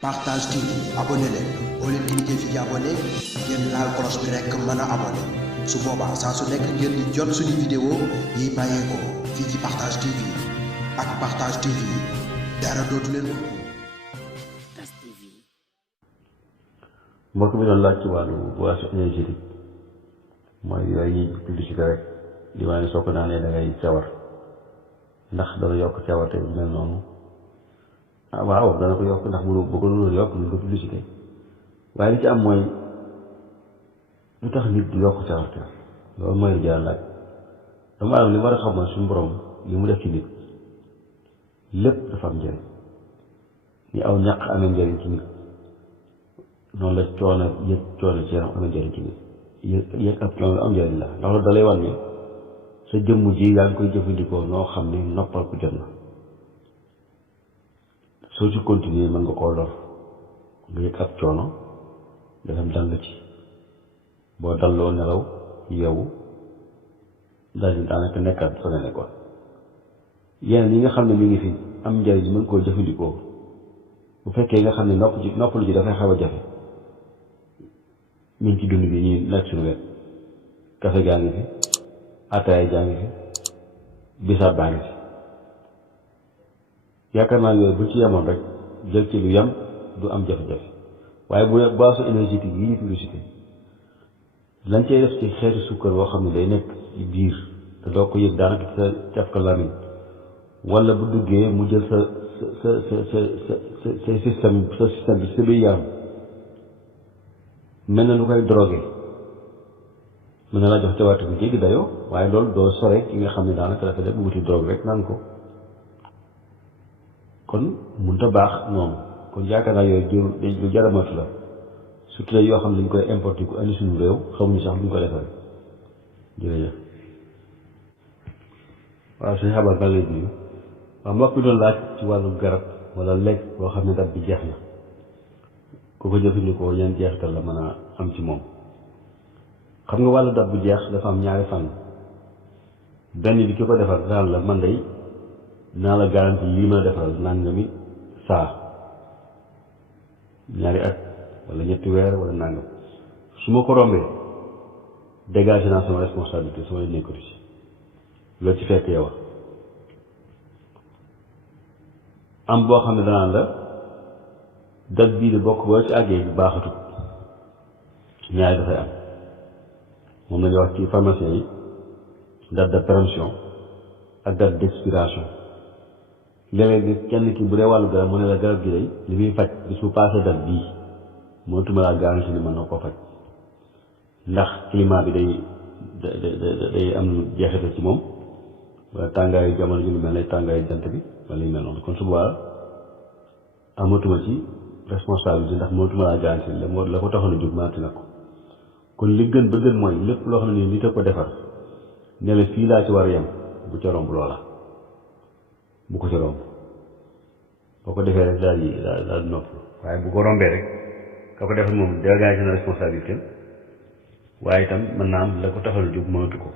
Partage TV abonné leen boo leen cliquer fii abonné ngeen laal cloche bi rekk mën a abonné su boobaa saa su nekk ngeen di jot suñu vidéo yi bàyyeekoo fii ci Partage TV ak Partage TV dara dootu leen ko. mbokk mi doon laaj ci wàllu boisson énergétique mooy yooyu ñuy publicité rek di wane soo ko naanee da ngay sawar ndax dana yokk cawarte bu mel noonu. waaw dana ko yokk ndax bu ko doon yokk ñu ko publicité waaye li ci am mooy lu tax nit di yokk cawarte loolu mooy lu jar laaj dama am li war a xam mooy suñu borom li mu def ci nit lépp dafa am njëriñ ni aw ñàq amee njëriñ ci nit noonu la coono ci yaram amee njëriñ ci nit yëg ab coono am njëriñ la ndax loolu dalay wan ni sa jëmm ji yaa ngi koy jëfandikoo noo xam ne noppal ko jot na soo ci continuer mën nga koo lor nga yëg ab coono nga dem dal ci boo dalloo nelaw yeewu daal di daanaka nekkaat fa nga nekkoon yeneen yi nga xam ne mi ngi fi am njëriñ mën koo jëfandikoo bu fekkee nga xam ne noppalu ji dafay xaw a jafe mi ngi ci dund bi ñuy nekk suñu wet kafe gaa ngi fi ataaya jaa ngi fi bisaab baa ngi fi yaakaar naa yooyu bu ci yemoon rek jël ci lu yem du am jafe-jafe waaye bu ne boisson énergétique yi ñu publicité lañ cey def ci xeetu sukkar boo xam ne day nekk ci biir te doo ko yëg daanaka sa caf ka lamiñ wala bu duggee mu jël sa système bi sa biir yaram mel na lu koy drogué mën na la jox cawarte bu jéggi dayoo waaye loolu doo sore ki nga xam ne daanaka dafa def bu wuti drogue rek naan ko kon mënut a baax noonu kon yaakaar naa yooyu lu jar a moytu la surtout la yoo xam ne dañ koy importer ku andi suñu réew xamuñu sax duñ ko defal jërëjëf. waaw suñu xabaar ba lay nuyu waaw mbokk bi doon laaj ci wàllu garab wala lekk boo xam ne date bi jeex na ku ko jëfandikoo yan jeexital la mën a am ci moom. xam nga wàllu date bu jeex dafa am ñaari fan benn bi ki ko defar daan la man day naa la garanti lii ma defaral nangami saa ñaari at wala ñetti weer wala nangam su ma ko rombee dégagé naa sama responsabilité sama nekkatu ci loolu ci fekk yow am boo xam ne danaan la date bii de bokk boo ci àggee bu baaxatut ñaari dafay am moom lañuy wax ci pharmacien yi date de péremption ak date d'expiration léeg-léeg kenn ki bu dee wàllu garab mu ne la garab gi day li muy faj bis bu passé date bii mënatuma laa garanti ni mën na koo faj ndax climat bi day am jeexital ci moom wala tàngaayu jamono ji lu mel ne tàngaayu jant bi wala yu mel noonu kon su boobaa amatuma ci responsabilité ndax mënatuma laa garanti la ko taxoon a jóg mënati na ko kon li gën ba gën mooy lépp loo xam ne nii nit a ko defar ne la fii laa ci war a yem bu ca romb loola bu ko ci romb boo ko defee rek daal di nopp waaye bu ko rombee rek ka ko defal moom dégagé na responsabilité waaye itam mën naa am la ko taxal a jóg mënatu ko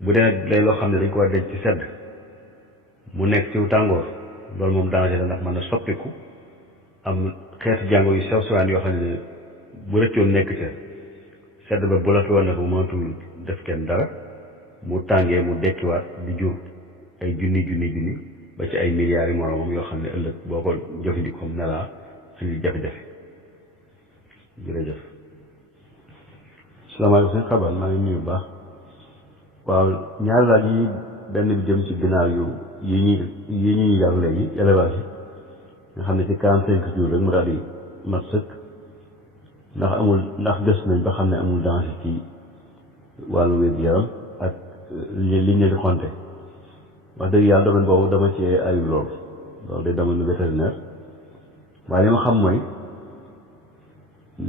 bu dee nag lay loo xam ne dañ ko war denc ci sedd mu nekk ci tàngoor loolu moom danger la ndax mën na soppiku am xeetu jàngoro yu sew sewaan yoo xam ne bu rëccoon nekk ca sedd ba bu la fi war na ko mënatul def kenn dara mu tàngee mu dekkiwaat di jur ay junni ba ci ay milliards yi moromam yoo xam ne ëllëg boo ko jëfandikoo ne laa indi jafe-jafe jërëjëf. salaamaaleykum sëñ xabaar maa ngi nuyu bu baax waaw ñaari laaj yi benn bi jëm ci ginaar yi ñuy yar léegi élevage yi nga xam ne ci 45 jours rek mu daal di mat sëkk ndax gës nañ ba xam ne amul danger ci wàllu wér-gu-yaram ak liñ leen di xonte wax dëgg yàlla domaine boobu dama ci ayu loolu day domaine vétérinaire waaye li ma xam mooy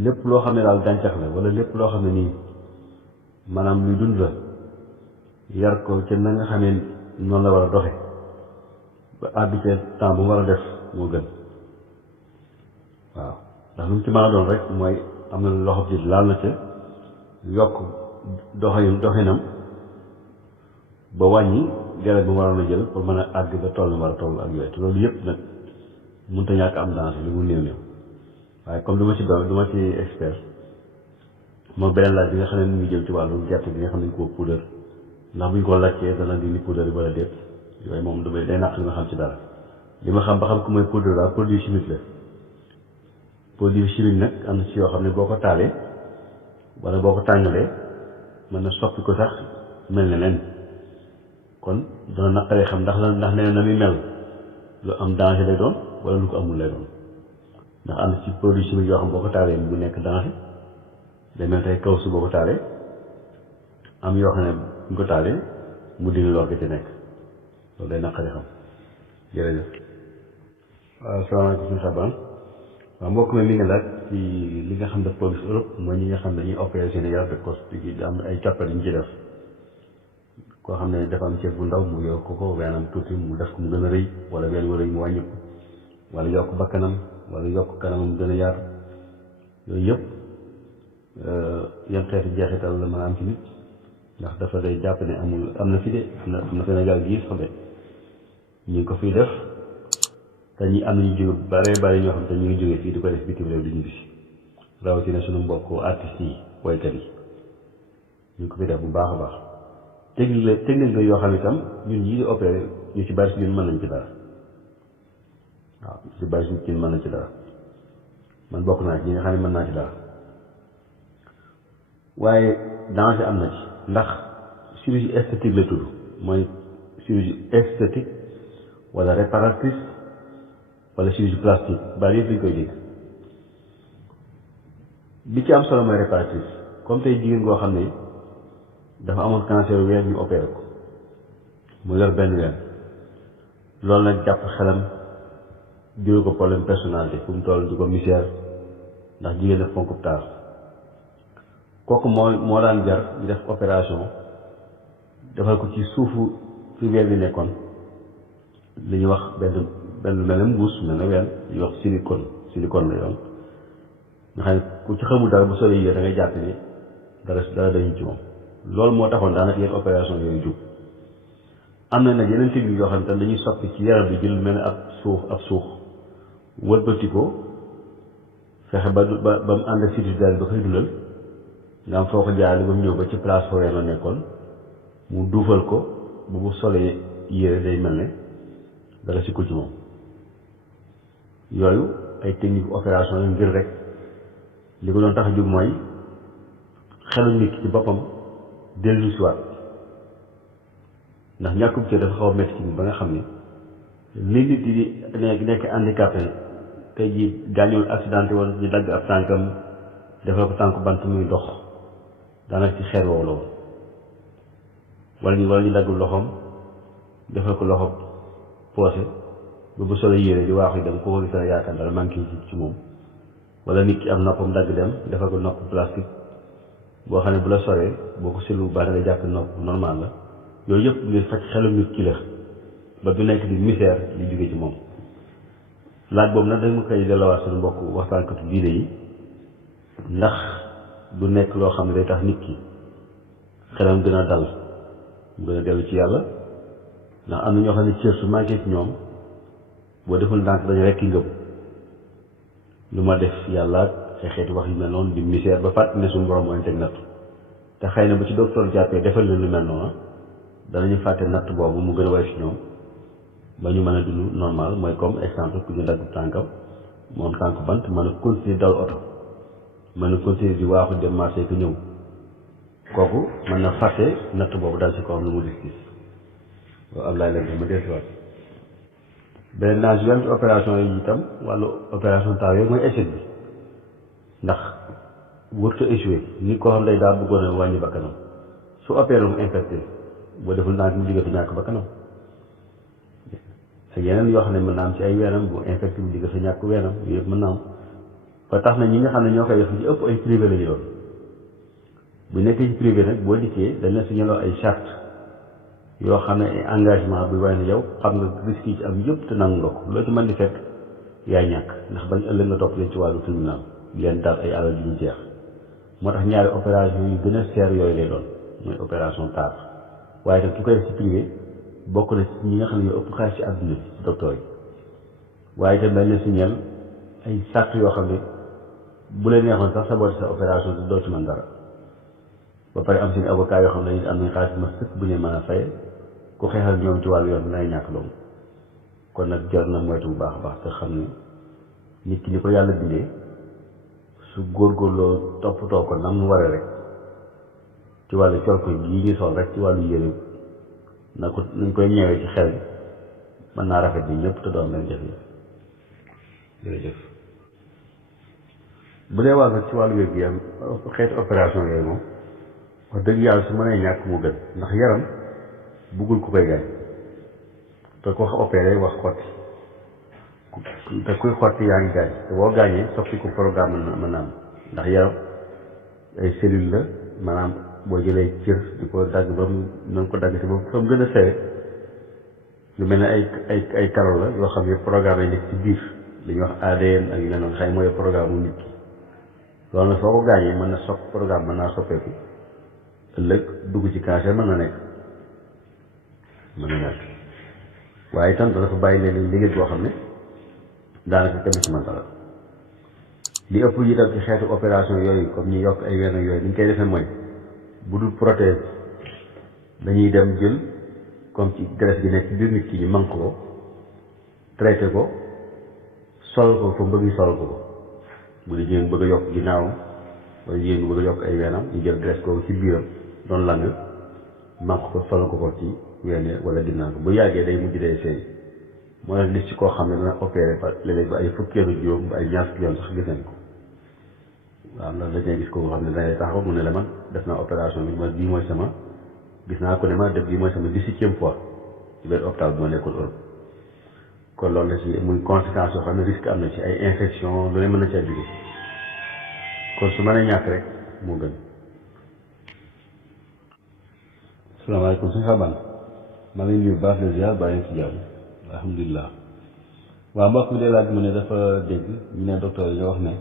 lépp loo xam ne daal gàncax la wala lépp loo xam ne nii maanaam luy dund la yar ko ca na nga xamee noonu la war a doxe ba àgg ca temps bu mu war a def moo gën waaw ndax lu mu ci mën a doon rek mooy am na loxo bi laal na ca yokk doxinam ba wàññi garab bi mu waroon a jël pour mën a àgg ba toll na war a toll ak yooyu te loolu yëpp nag mënut a ñàkk am danger li mu néew néew waaye comme du ma ci expert moom beneen laaj bi nga xam ne mu ngi jëm ci wàllu gerte bi nga xam ne ñu ko puudar ndax bu ñu ko laajtee dana dindi puudar yi wala déet yooyu moom day naq li ma xam ci dara li ma xam ba xam ko mooy puudar la produit chimique la produit chimique nag am na ci yoo xam ne boo ko taalee wala boo ko tàngalee mën na soppi ko sax mel ne leen kon dana naqaree xam ndax nee na muy mel lu am danger lay doon wala lu ko amul lay doon ndax am na ci produit chimique yoo xam boo ko taalee mu nekk danger day mel tey kaw su boo ko taalee am yoo xam ne bu ñu ko taalee mu dindi lor ga ci nekk loolu day naqaree xam jërëjëf. waaw salaamaaleykum suñu xabaar waaw mbokk mi ngi laaj ci li nga xam daf ko gis Europe mooy ñi nga xam ne dañuy opéré seen yaram de cos di am ay càppal yi ñu ci def koo xam ne dafa am ceeb bu ndaw mu yokk ko weenam tuuti mu def ko mu gën a rëy wala ween wu rëy mu wàññi ko wala yokk bakkanam wala yokk kanamam mu gën a yaatu yooyu yëpp yan xeeti jeexital la mën a am ci nit ndax dafa day jàpp ne am na fi de am na Sénégal gii sax de ñu ngi ko fiy def te ñi am nañu jóge bare ñoo xam te ñu ngi jógee fii di ko def bitim réew di ñu bisi rawatina suñu mbokk artistes yi woykat yi ñu ngi ko fiy def bu baax a baax technique la yoo xam itam ñun ñii di opéré ñu ci bari si ñun mën nañ ci dara waaw ñu ci bari si ñun mën nañ ci dara man bokk naa ci ñi nga xam ne mën naa ci dara waaye danger am na ci ndax chirurgie esthétique la tudd mooy chirurgie esthétique wala réparatrice wala chirurgie plastique bari yëpp lañ koy dégg bi ci am solo mooy réparatrice comme tey jigéen goo xam ne dafa amoon cancer ween ñu opéré ko mu yor benn ween loolu nag jàpp xelam juróo ko problème personnalité fu mu toll di ko misère ndax jigéen daf fonkub taar kooku moo daan jar ñu def opération defal ko ci suufu fi ween bi nekkoon li ñuy wax benn mel ne mbuus mel ne ween li ñuy wax silicone la yoon nga xam ne ku ci xamul dara bu solee yéeg da ngay jàpp ni dara dañu ci moom loolu moo taxoon daanaka yenn opération yooyu jóg am na nag yeneen technique yoo xam ne dañuy soppi ci yaram bi jël mel ne ab suux wëlbati ko fexe ba mu ànd ak sidit daal ba koy dundal nga am foo ko jaarale ba mu ñëw ba ci place foo la nekkoon mu duufal ko ba bu solee yére day mel ne dara sikkul ci moom yooyu ay technique opération yu ngir rek li ko doon tax a jóg mooy xelu nit ci boppam dellu si waat ndax ñàkkub cër dafa xaw a métti ci ba nga xam ne li nit di nekk handicapé tey ji gaañul accidenté wala ñu dagg ab tànkam defal ko tànk bant muy dox daanaka ci xeer woowu la woon wala ñu dagg loxoom defal ko loxo poosé ba bu solo yére di waaxu dem ko gis na yaakaar dara manqué ci moom wala nit ki am noppam dagg dem defal ko nopp plastique boo xam ne bu la soree boo ko seetlu bu baax da nga jàpp nopp normal la yooyu yëpp ngir faj xelu nit ki la ba du nekk di misère li jóge ci moom laaj boobu nag dañ ma koy delloowaat suñu mbokk waxtaankatu diine yi ndax du nekk loo xam ne day tax nit ki xelam gën a dal mu gën a dellu ci yàlla ndax am na ñoo xam ne cër su manqué ci ñoom boo deful ndànk dañu rekk ngëm lu ma def yàlla ay xeeti wax yu mel noonu di misère ba fàtt ne suñu borom moo leen teg natt te xëy na bu ci docteur jàppee defal leen lu mel noonu danañu fàtte natt boobu mu gën a woyof ci ñoom ba ñu mën a dund normal mooy comme exemple ku ñu dagg tànkam moom tànk bant mën a continuer dawal oto mën a continuer di waaxu dem marché ku ñëw kooku mën na fàtte natt boobu dal ci kawam lu mu gis loolu am laay leen ma dellusiwaat beneen naa si ci opération yi itam wàllu opération taw yooyu mooy échec bi ndax wërta échoué nit koo xam day daa bëggoon a wàññi bakkanam su opéré mu infecté boo deful ndànk mu jóge fi ñàkk bakkanam ak yeneen yoo xam ne mën naa am ci ay weenam bu infecté mu jóge fa ñàkk weenam yooyu yëpp mën naa am ba tax na ñi nga xam ne ñoo koy def ci ëpp ay privé la ñu doon bu nekkee ci privé nag boo dikkee dañ la signaloo ay charte yoo xam ne ay engagement bi waaye ne yow xam nga risque yi ci am yëpp te nangu nga ko loo ci mën di fekk yaay ñàkk ndax bañ ëllëg nga topp leen ci wàllu tribunal leen daal ay alal yu ñu jeex moo tax ñaari opération yu gën a seer yooyu lay doon mooy opération taar waaye tam ki koy def ci privé bokk na ci ñi nga xam ne ñoo ëpp xaalis ci àdduna bi ci docteur yi waaye itam dañ la signal ay sart yoo xam ne bu leen neexoon sax saboté sa opération te doo ci mën dara ba pare am suñu avocat yoo xam ne am nañ xaalis ma sëkk bu ñu mën a fay ku xeexal ñoom ci wàllu yoon bi nay ñàkk loolu kon nag jar na moytu bu baax a baax te xam ne nit ki ni ko yàlla bindee su góorgóorloo toppatoo ko nam mu waree rek ci wàllu col ko yi ñu sol rek ci wàllu yére na ko nañ koy ñëwee ci xel mën naa rafet bi ñëpp te doo am leen jafe jërëjëf bu dee wàll nag ci wàllu wér gi am xeetu opération yooyu moom wax dëgg yàlla su mënee ñàkk mu gën ndax yaram buggul ku koy gaañ te ko wax opéré wax xotti te kuy xotti yaa ngi gaañ te boo gaañee soppi ko programme mën na am ndax yaram ay cellule la maanaam boo jëlee cër di ko dagg ba mu na nga ko dagg si ba fa mu gën a sewe lu mel ne ay karo la yoo xam ne programme yi nekk ci biir li ñuy wax ADN ak yu mel noonu xëy mooy programme mu nit ki loolu nag soo ko gaañee mën na programme mën naa soppeeku ëllëg dugg ci cancer mën na nekk waaye itam dafa bàyyi leen liggéey boo xam ne daanaka kenn ci mën dara li ëpp yi tam ci xeetu opération yooyu comme ñu yokk ay wenn yooyu ni ñu koy defee mooy bu dul prothèse dañuy dem jël comme ci graisse gi nekk ci biir nit ki ñu manque ko traité ko sol ko fa bëgg sol ko bu dee jigéen bëgg a yokk ginnaawam wala jigéen bëgg a yokk ay weenam ñu jël graisse ko ci biiram doon lang manque ko sol ko ci ween wala ginnaaw bu yàggee day mujj day seey moo tax gis ci koo xam ne dana opéré ba léeg-léeg ba ay fukkeelu juróom ba ay ñaar fukki yoon sax gis nañ ko waaw ndax dañuy gis koo xam ne dangay taxaw mu ne la man def naa opération bi ma bii mooy sama gis naa ko ne ma def bii mooy sama 17e fois ci benn hôpital bu ma nekkul Europe kon loolu la ci muy conséquence yoo xam ne risque am na ci ay infection lu ne mën na caa jóge kon su mën a ñàkk rek moo gën. asalaamaaleykum suñu xaban maa ngi nuyu baax la ziar bàyyi ci jàmm alhamdulilah waaw mbokk mi de laaj mu ne dafa dégg ñu ne docteur yi nga wax ne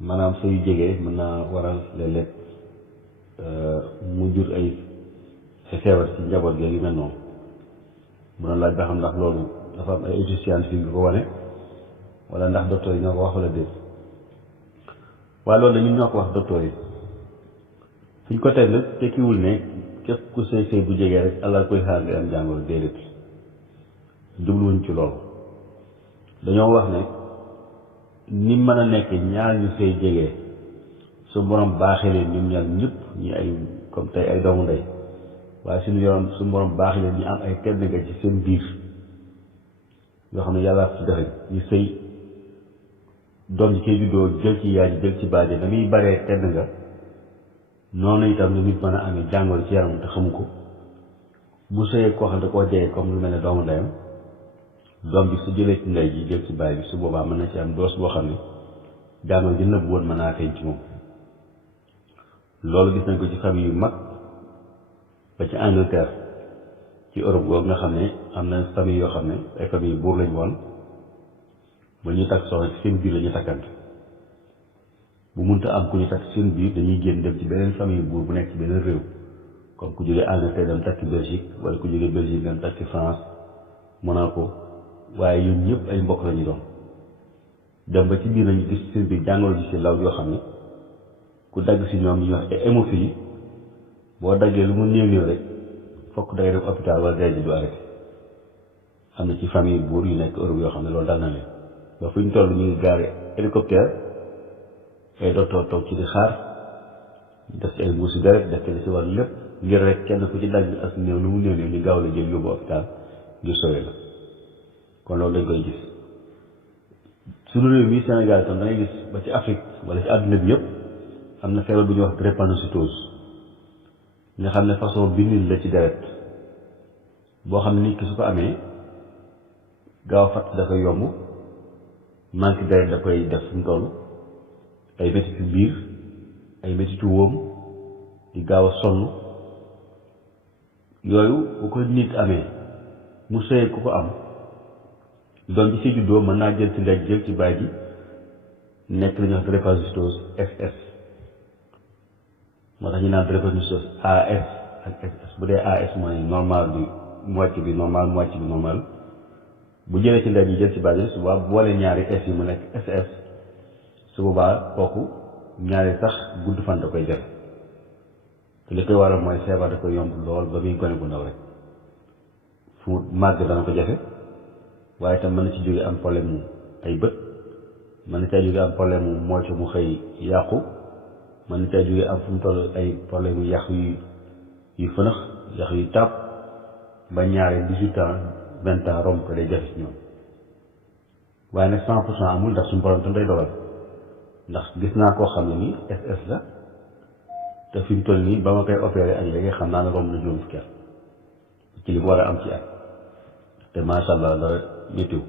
maanaam sëy jege mën naa waral léeg-léeg mu jur ay feebar ci njaboot gi yu mel noonu mu doon laaj ba xam ndax loolu dafa am ay études scientifiques yu ko wane wala ndax docteur yi ñoo ko wax wala déet waaye loolu ñun ñoo ko wax docteur yi suñ ko teg nag tekkiwul ne képp ku sëy bu jegee rek allah koy xaar nga am jàngoro déedéet jubluwuñ ci loolu dañoo wax ne ni mën a nekk ñaar ñu sëy jegee su borom baaxee leen ñun ñaar ñëpp ñi ay comme tey ay doomu ndey waaye su borom baaxee leen ñu am ay tedd nga ci seen biir yoo xam ne yàlla ci defe ñu sëy doom ji koy juddoo jël ci yaay ji jël ci baaje da muy baree tedd nga noonu itam ne nit mën a amee jàngoro ci yaram te xamu ko bu sëyee koo xam ne koo jege comme lu mel ne doomu ndeyam doom bi su jëlee ci ndey ji jël ci baay bi su boobaa mën na ci am doos boo xam ne jàngoro ji nëbb woon mën naa feeñ ci moom loolu gis nañ ko ci famille yu mag ba ci Angleterre ci Europe googu nga xam ne am na famille yoo xam ne ay famille yu buur lañ woon ba ñu takk soxna ci seen biir la ñu takkante bu munta am ku ñu takk seen biir dañuy génn dem ci beneen famille buur bu nekk ci beneen réew comme ku jógee Angleterre dem takki Belgique wala ku jógee Belgique dem takki France Monaco waaye ñun ñëpp ay mbokk lañu doon dem ba ci biir nañu gis seen biir jàngoro ji si law yoo xam ne ku dagg si ñoom ñuy wax hémophilie boo daggee lu mu néew néew rek fokk dangay dem hôpital wala deret ji du arrêté am na ci famille buur yu nekk Europe yoo xam ne loolu dal na leen ba fu ñu toll ñu ngi gaare hélicoptère ay docteur toog ci di xaar def ci ay mbuusi deret def ci si wàllu lépp ngir rek kenn ku ci dagg as néew lu mu néew néew ñu gaaw la jël yóbbu hôpital ngir sowee la kon loolu dañ koy gis suñu réew mi Sénégal itam da ngay gis ba ci Afrique wala ci àdduna bi yëpp am na feebar bu ñuy wax drépanocytose nga xam ne façon bindil la ci deret boo xam ne nit ki su ko amee gaaw fatt da koy yomb manque deret da koy def fu mu toll ay métitu biir ay métitu wóom di gaaw a sonn yooyu bu ko nit amee mu sëy ku ko am doon ci si juddoo mën naa jël ci ndey jël ci baay ji nekk la ñuy wax drépanocytose SS moo tax ñu naan drépanocytose AS ak SS bu dee AS mooy normal bi moitié bi normal bu jëlee ci ndey bi jël ci bàyyi su boobaa boole ñaari S yi mu nekk SS su boobaa kooku ñaari sax gudd fan da koy jël te li koy waral mooy feebar da koy yomb lool ba muy gone bu ndaw rek fu màgg dana ko jafe waaye itam mën na ci jóge am problème mu ay bët mën na caa jóge am problème mu moytu mu xëy yàqu mën na caa jóge am fu mu toll ay problème yu yàqu yu fënax yàqu yu tàpp ba ñaari 18 ans 20 ans romb ko day jafe ci ñoom waaye nag 100% amul ndax suñu borom tam day dogal ndax gis naa koo xam ne nii SS la te fi mu toll nii ba ma koy opéré ak léegi xam naa ne romb na juróom fukki at ci li mu war a am ci at te macha allah dara météo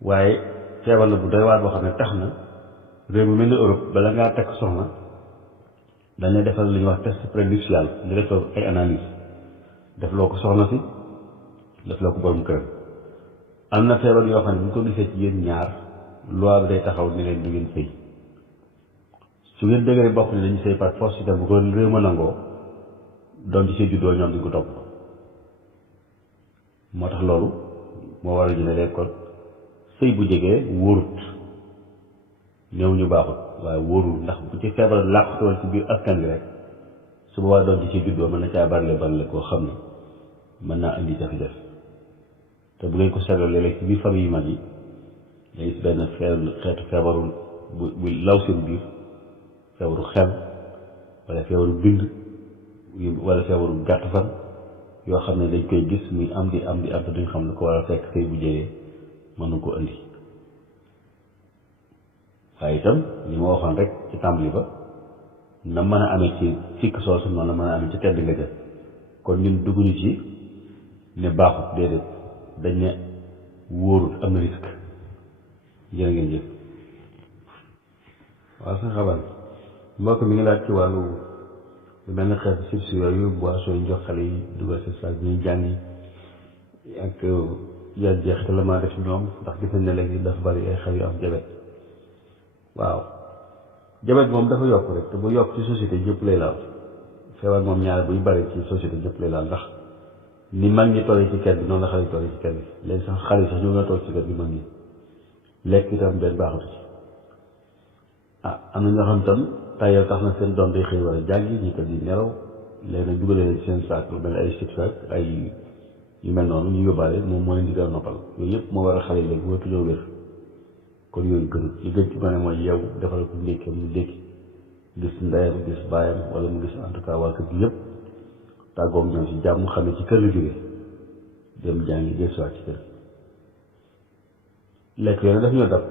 waaye feebar la bu doy waar boo xam ne tax na réew mi mel ni Europe bala ngaa takk soxna dañ lay defal li ñuy wax test prénuptial nga def ay analyse def loo ko soxna si def loo ko borom këram am na feebar yoo xam ne bu ñu ko gisee ci yéen ñaar loi bi day taxaw ni leen du ngeen sëy su ngeen dëgëree bopp ni dañu sëy par force itam bu ko réew ma nangoo doom ci seen juddoo ñoom duñ ko topp moo tax loolu moo waral ñu ne leen kon sëy bu jegee wóorut ñëw ñu baaxut waaye wóorul ndax bu ci feebar làqatoon ci biir askan bi rek su boobaa doom ci seen juddoo mën na caa barle koo xam ne mën naa indi jafe-jafe te bu ngeen ko seetloo léeg-léeg ci biir famille yu mag yi day gis benn xeetu feebaru bu law seen biir feebaru xel wala feebaru bind wala feebaru gàtt fan yoo xam ne dañ koy gis muy am di am te duñ xam lu ko war a fekk sëy bu jegee mën na ko indi waaye itam li ma waxoon rek ci tàmbali ba na mën a amee ci sikk soosu noonu la mën a amee ci tedd nga jël kon ñun dugguñu ci ne baaxut déedéet dañ ne wóorul am na risque jërë ngeen jëf waaw sa xabaar mbokk mi ngi laaj ci wàllu lu mel ne xeetu chips yooyu boisson yi jox xale yi dugal si saag bi ñuy jàngi ak yan jeexital la maa def ñoom ndax gis nañ ne léegi dafa bari ay xale yu am jabet waaw jabet moom dafa yokk rek te bu yokk ci société ñëpp lay laal feebar moom ñaar buy bari ci société ñëpp lay laal ndax ni mag ñi toll ci kër bi noonu la xale yi toll ci kër bi léegi sax xale yi sax ñoo nga toll ci kër bi mag ñi lekk itam benn baaxatu ci am na ñoo xam tam tayal tax na seen doom day xëy war a jàngi ñi ko di nelaw léegi nag dugalee leen ci seen saak lu mel ay sit-fek ay yu mel noonu ñu yóbbaale moom moo leen di gën a noppal yooyu yëpp moo war a xale yi léegi watuñoo wér kon yooyu gënul li gën ci ma ne mooy yow defal ko ndékki mu ndékki gis ndeyam gis baayam wala mu gis en tout cas waa kër gi yëpp tàggoog ñoom ci jàmm xam ne ci kër la jógee dem jàngi del siwaat ci kër lekk yooyu daf ñoo dab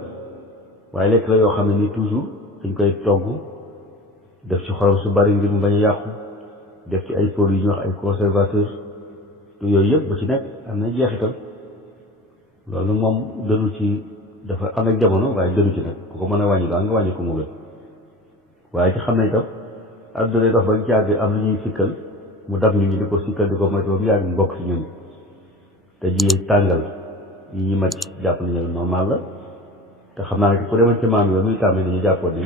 waaye lekk la yoo xam ne nii toujours dañ koy togg def ci xorom su bari ngir mu bañ a yàqu def ci ay produits yu ñuy wax ay conservateur te yooyu yëpp bu ci nekk am na jeexital loolu moom gënul ci dafa am ak jamono waaye gënu ci nag ku ko mën a wàññi daal nga wàññi ko mu gën waaye ci xam ne itam adduna dox ba ci àgg am lu ñuy sikkal mu dab ñu di ko sikkal di ko moytu ba mu yàgg mu bokk ci ñun te ji tàngal yi ñi màcc jàpp nañu ne normal la te xam naa ne ku demal ci maam yooyu muy tàmmee dañu jàppoon ni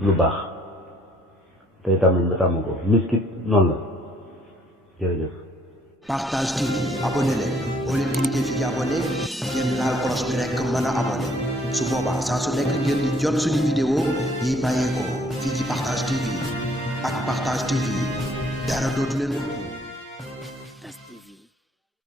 lu baax tey tàmm nañ ba tàmm ko miskit noonu la jërëjëf. Partage TV abonné leen boo leen cliquer fi abonné ngeen laal cloche bi rek mën a abonné su boobaa saa su nekk ngeen di jot suñu vidéo yi bàyyeekoo fii ci Partage TV ak Partage TV dara dootu leen